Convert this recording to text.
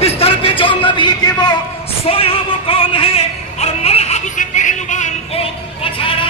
बिस्तर पे जो नबी के वो सोया वो कौन है, और मरहब से पहलवान को पछाड़ा